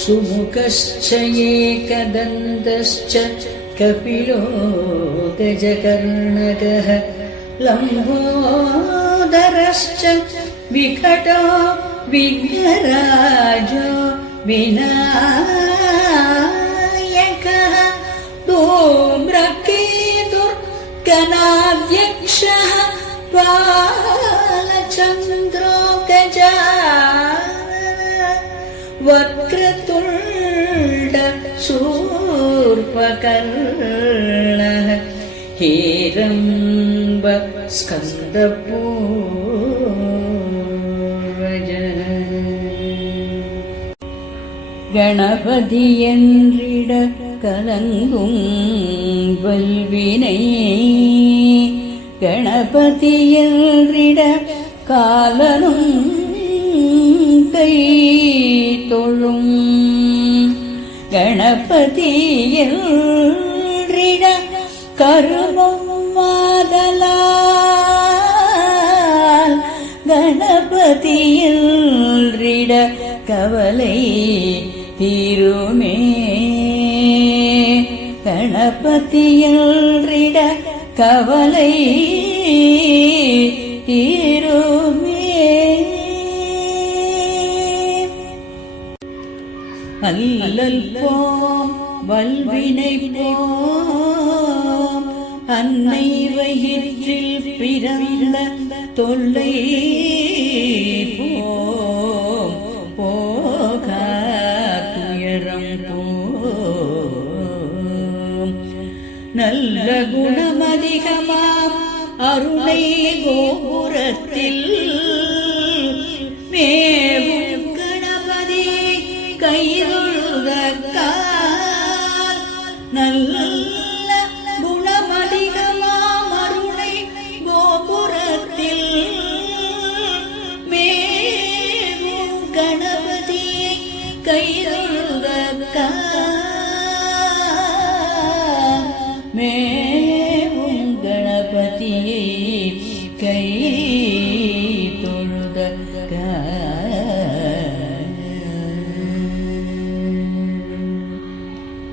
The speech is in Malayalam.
सुमुखश्च एकदन्तश्च कपिलो गजकर्णकः लम्बोदरश्च विकटो विघ्नराजो विनायकः धूम्रकेतुर्गणाध्यक्षः बालचन्द्रो गजा വക്രതുണ്ട ശൂർപകർണ ഹേരംബ ഗണപതിയൻറിട കലങ്കും വൽവിനൈ ഗണപതിയൻറിട കാലനും ಗಣಪತಿಯ கருமம் மாதலால் கணபதியில் ரிட கவலை தீருமே. கணபதியில் கவலை தீர் அல்லல் போம் வல்வினை போம். அன்னை வயிற்றில் பிறந்த தொல்லை போம். போகா துயரம் போம். நல்ல குணமதிகமாம் அருணை கோபுரத்தில் കൈകൊഴുകാർ നല്ല ഗുണമധികമാമരുളെ ഗോപുരത്തിൽ. മേലു ഗണപതിയെ കൈകൊഴുകാർ മേവും ഗണപതിയെ കൈ